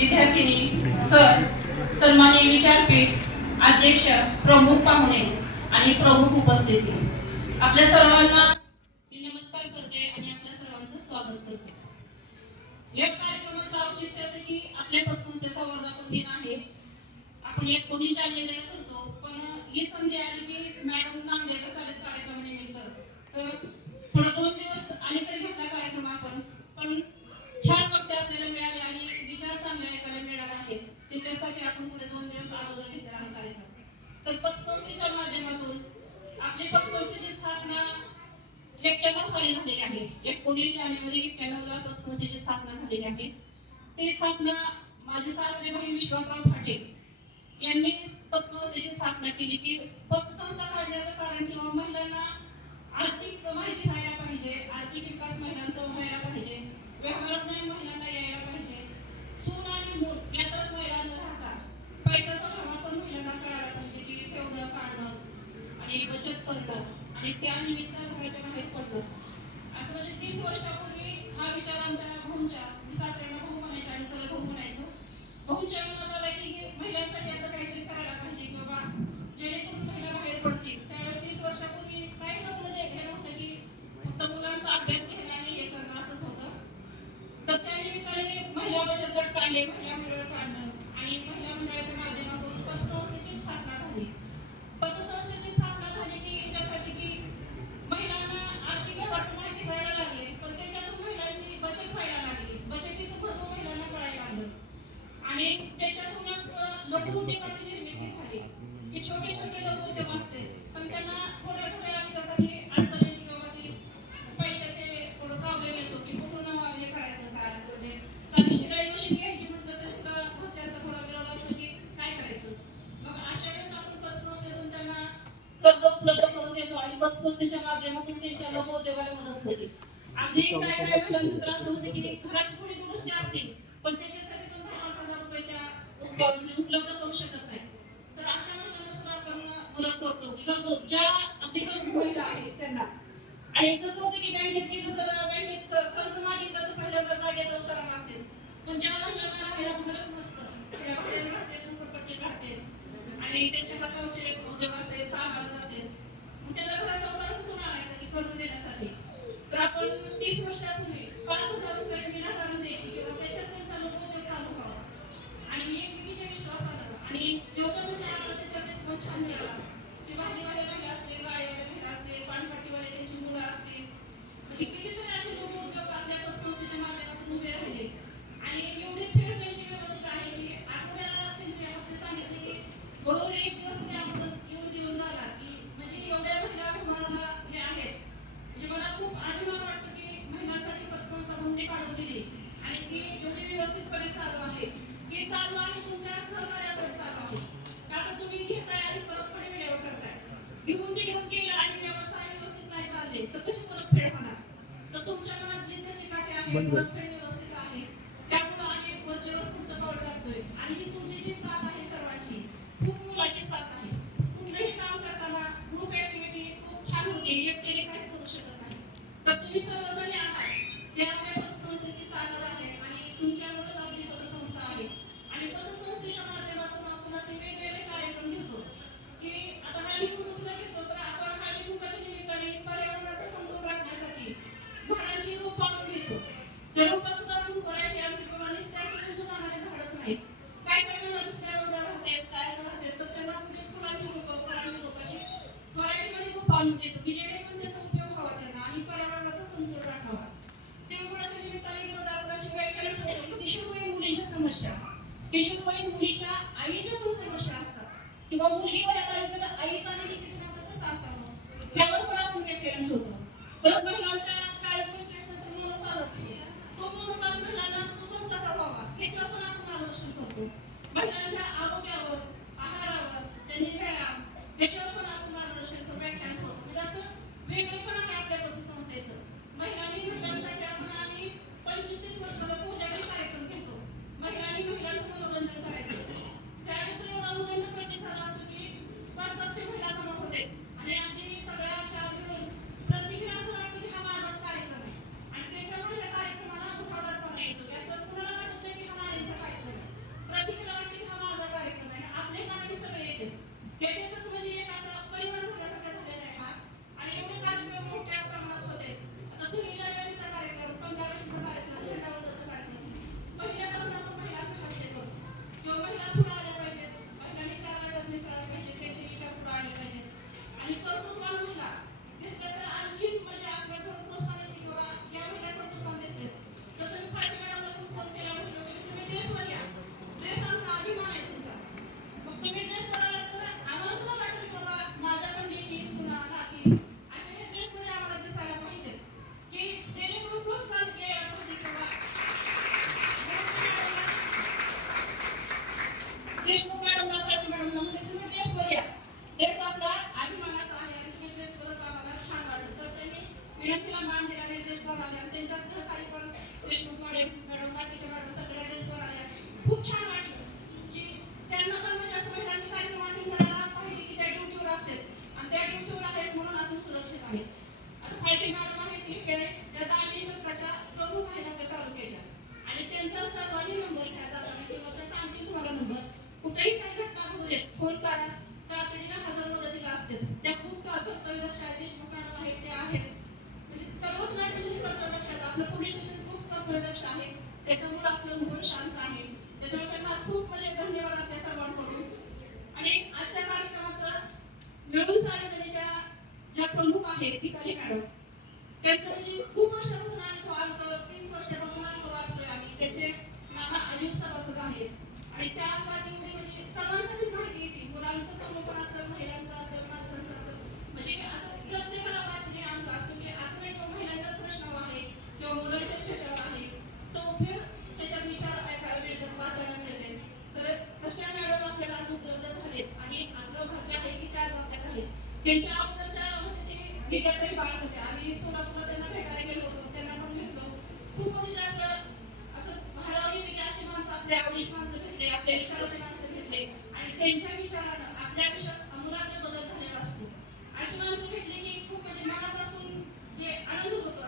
विद्यार्थिनी सर सन्माननीय विचारपीठ अध्यक्ष प्रमुख पाहुणे आणि प्रमुख उपस्थिती. आपल्या सर्वांना मी नमस्कार करते आणि आपल्या सर्वांचं स्वागत करते. या कार्यक्रमाचं औचित्य असं की आपल्या पतसंस्थेचा वर्धापन दिन आहे. आपण एकोणीस जानेवारीला करतो पण ही संधी आली की मॅडम नांदेडला चालत कार्यक्रमानिमित्त. तर थोडं दोन दिवस अलीकडे घेतला कार्यक्रम आपण पण छान वक्ते आपल्याला मिळाले आणि विचार चांगले ऐकायला मिळणार आहे त्याच्यासाठी आपण पुढे दोन दिवस अगोदर घेतलेला हा कार्यक्रम तर पतसंस्थेच्या माध्यमातून आपली पतसंस्थेची स्थापना एक्क्याण्णव साली झालेली आहे. एकोणीस जानेवारी एक्क्याण्णवला पतसंस्थेची स्थापना झालेली आहे. ती स्थापना माझे सासरे भाई विश्वासराव फाटे यांनी पतसंस्थेची स्थापना केली की पतसंस्था काढण्याचं कारण किंवा महिलांना आर्थिक माहिती व्हायला पाहिजे आर्थिक विकास महिलांचा व्हायला पाहिजे व्यवहार ज्ञान महिलांना यायला पाहिजे. सून आणि मूल या प्रभाव पण कळायला पाहिजे की ठेवणं काढणं आणि बचत करणं आणि त्यानिमित्त घराच्या बाहेर पडणं. असं म्हणजे तीस वर्षापूर्वी हा विचार आमच्या भाऊंच्या मी सासऱ्यांना भाऊ म्हणायचे आणि सगळं भाऊ म्हणायचो. भाऊंच्या मनात आला की हे महिलांसाठी असं काहीतरी करायला पाहिजे की बाबा जेणेकरून महिला बाहेर पडतील. त्यावेळेस तीस वर्षापूर्वी काहीच असं म्हणजे हे नव्हतं की फक्त मुलांचा अभ्यास घेणं आणि हे करणं असंच होतं. तर त्यानिमित्ताने महिला बचत गट काढले महिला मंडळ काढणं आणि महिला मंडळाच्या माध्यमातून पतसंस्थेची स्थापना झाली. पतसंस्थेची स्थापना झाली की याच्यासाठी की महिलांना आर्थिक व्यवहार माहिती व्हायला लागले पण त्याच्यातून महिलांची बचत व्हायला लागली. बचतीचं महत्त्व महिलांना कळायला लागलं. आणि त्याच्यातूनच लघुउद्योगाची निर्मिती झाली. की छोटे छोटे लघुउद्योग असते पण त्यांना थोड्या थोड्या विकासासाठी अडचण येते किंवा ती पैशाचे थोडं प्रॉब्लेम येतो की कुठून हे करायचं काय असं म्हणजे साधी शिलाई मशीन घ्यायची म्हटलं तर सुद्धा घरच्यांचा थोडा विरोध असतो की काय करायचं मग अशा वेळेस आपण पतसंस्थेतून त्यांना कर्ज उपलब्ध करून देतो माध्यमातून त्यांच्या लोक उद्योगाला मदत होते अगदी काही काही महिलांचं त्रास होते की घराची थोडी दुरुस्ती असते पण त्याच्यासाठी पण पाच हजार रुपये त्या उपलब्ध करू शकत नाही. तर अशा महिलांना सुद्धा आपण मदत करतो. किंवा ज्या आपली गरज महिला आहे त्यांना. आणि कसं होतं की बँकेत गेलो तर बँकेत कर्ज मागितलं तर पहिल्यांदा जागेचा उतारा मागते. पण ज्या महिलांना राहायला खरंच नसतं त्या भाड्याने राहते झोपडपट्टीत राहते आणि त्यांच्या हातावरचे उद्योग असते कामाला जाते मग त्यांना घराचा उतारा कुठून आणायचा की कर्ज देण्यासाठी तर आपण तीस वर्षापूर्वी पाच हजार रुपये विनाकारण द्यायची किंवा त्याच्यात त्यांचा लोकोद्योग चालू व्हावा आणि एकमेकीच्या विश्वासानं आणि एवढं म्हणजे आम्हाला मिळाला की भाजीवाले महिला असतील गाडीवाले महिला असतील पाणीपट्टीवाले त्यांची मुलं असतील म्हणजे कितीतरी असे लोक उद्योग आपल्या पतसंस्थेच्या माध्यमातून उभे राहिले. आणि एवढी फेड त्यांची व्यवस्थित आहे की आठवड्याला त्यांचे हप्ते सांगितले की बरोबर एक दिवस मी अगोदर येऊन देऊन जाणार की म्हणजे एवढ्या महिला कुमाराला हे आहेत म्हणजे मला खूप अभिमान वाटतो की महिलांसाठी पतसंस्था म्हणून ती काढून दिली आणि ती एवढी व्यवस्थितपणे चालू आहे ही चालू आहे तुमच्या सहकार्यामुळे चालू आहे का तर तुम्ही घेताय आणि परतफेड वेळेवर करताय घेऊन तिकडच गेलं आणि व्यवसाय व्यवस्थित नाही चालले तर कशी परतफेड होणार तर तुमच्या मनात जिद्दची काठी आहे परतफेड व्यवस्थित आहे त्यामुळे आम्ही वरचेवर पुढचं पाऊल टाकतोय. आणि ही तुमची जी साथ आहे सर्वांची खूप मुलाची साथ आहे. कुठलंही काम करताना ग्रुप ऍक्टिव्हिटी खूप छान होते. एकट्याने काहीच करू शकत नाही. तर तुम्ही सर्वजण आहात. हे आपल्या पतसंस्थेची ताकद आहे आणि तुमच्यामुळेच आपली पतसंस्था आहे. आणि पतसंस्थेच्या माध्यमातून आपण असे वेगवेगळे कार्यक्रम घेतो. की आता हळदी कुंकू सुद्धा घेतो तर आपण हळदी कुंकाच्या निमित्ताने पर्यावरणाचा समतोल राखण्यासाठी झाडांची रोप आणून घेतो त्या रोपात सुद्धा आपण व्हरायटी आणतो किंवा नुसत्या अशी उंच जाणारे झाडच नाहीत काय काय वेळेला दुसऱ्या रोगावर राहतात काय असं राहतात फुलांची रोपं फळांची व्हरायटीमध्ये खूप आणून देतो की जेणेकरून त्याचा उपयोग व्हावा त्यांना आणि पर्यावरणाचा समतोल राखावा. तेवढ्याच्या निमित्ताने की किशोरवयीन मुलीच्या समस्या. किशोरवयीन मुलीच्या आईच्या पण समस्या असतात. किंवा मुलगी वयात आली तर आईचा आणि लेकीचं कसं असावं. यावर पण आपण व्याख्यान ठेवतो. परत महिलांच्या चाळीस पंचेचाळीस नंतर मोनोपाज असतो तो मोनोपाज महिलांना सुखच कसा व्हावा याच्यावर पण आपण मार्गदर्शन करतो महिलांच्या आरोग्यावर आहारावर त्यांनी व्यायाम याच्यावर पण आपण मार्गदर्शन करतो व्याख्यान करतो म्हणजे असं वेगवेगळं आहे आपल्या पतसंस्थेचं महिलांनी महिलांसाठी आपण आम्ही पंचवीस तीस वर्षाला पूजाचे कार्यक्रम घेतो महिलांनी महिलांचं मनोरंजन करायचं त्यावेळेस एवढा मुलींना प्रतिसाद असतो की पाच सातशे महिला जमा होते आणि अगदी सगळ्या अशा मिळून प्रत्येकीला असं वाटतं की हा माझाच कार्यक्रम आहे आणि त्याच्यामुळे या कार्यक्रमाला उठावदारपणा येतो की असं कुणाला वाटत नाही की हा नारीचा कार्यक्रम आहे ड्रेसवर या ड्रेस आमचा अभिमान आहे तुमचा मग तुम्ही ड्रेसवर आलात तर आम्हाला सुद्धा वाटेल की बाबा माझ्या पण लेकी सुना नाती अशा या ड्रेसमध्ये आम्हाला दिसायला पाहिजे की जेणेकरून प्रोत्साहन केलं पाहिजे की बाबा देशमुख मॅडमला पाटील मॅडमला म्हणजे तुम्ही ड्रेसवर या ड्रेस आपला अभिमानाचा आहे आणि तुम्ही ड्रेसवरच आम्हाला छान वाटलं तर त्यांनी मान दिला ड्रेस ड्रेसवर आल्या आणि त्यांच्या सहकारी पण विष्णू मॅडम मॅडम बाकीच्या मॅडम सगळ्या ड्रेसवर आल्या. खूप छान वाटलं की त्यांना पण म्हणजे महिलांची काही मॉर्निंग करायला पाहिजे की त्या ड्युटीवर असेल. आणि त्या ड्युटीवर आहेत म्हणून आपण सुरक्षित आहे आता फायटिंग मॅडम आहेत की त्या दांडी लोकांच्या प्रमुख आहेत आपल्या तालुक्याच्या. आणि त्यांचा सर्वांनी नंबर घ्या जाताना किंवा त्या सांगतील तुम्हाला नंबर. कुठेही काही घटना होऊ देत फोन करा तातडीनं हजर मदतीला असतात त्या खूप कर्तव्यदक्ष आहेत देशमुख मॅडम आहेत त्या आहेत म्हणजे म्हणजे सर्वच मॅडम म्हणजे कर्तव्यदक्ष आपलं पोलीस स्टेशन खूप कर्तव्यदक्ष आहे. त्याच्यामुळे आपलं मन शांत आहे. त्याच्यामुळे त्यांना खूप म्हणजे धन्यवाद आपल्या सर्वांकडून आणि आजच्या कार्यक्रमाचं मिळून सार्वजनिकच्या ज्या प्रमुख आहेत गीताली मॅडम त्यांचं म्हणजे खूप वर्षापासून अनुभव अनुभव तीस वर्षापासून अनुभव असतोय आम्ही त्याचे नाना अजित सभासद आहेत आणि त्या अंगात एवढी म्हणजे सर्वांसाठीच माहिती येते मुलांचं संगोपन असेल महिलांचं असेल माणसांचं असेल म्हणजे असं प्रत्येकाला वाचणे अंक असतो म्हणजे असं नाही किंवा महिलांचाच प्रश्न आहे किंवा मुलांच्याच ह्याच्यावर आहे चौफेर त्याच्यात विचार ऐकायला मिळतात वाचायला मिळते तर तशा मॅडम आपल्याला आज उपलब्ध झालेत आणि आपलं भाग्य आहे की त्या आज आपल्यात आहेत त्यांच्या अगोदरच्या म्हणजे विद्यार्थी बाळ होते आम्ही सोलापूरला त्यांना भेटायला गेलो होतो त्यांना पण भेटलो खूप म्हणजे असं असं भारावली की अशी माणसं आपल्या आवडीची माणसं भेटले आपल्या विचाराची माणसं भेटले आणि त्यांच्या विचारानं आपल्या आयुष्यात आमूलाग्र बदल झालेला असतो अशी माणसं भेटली की खूप म्हणजे मनापासून हे आनंद होतो.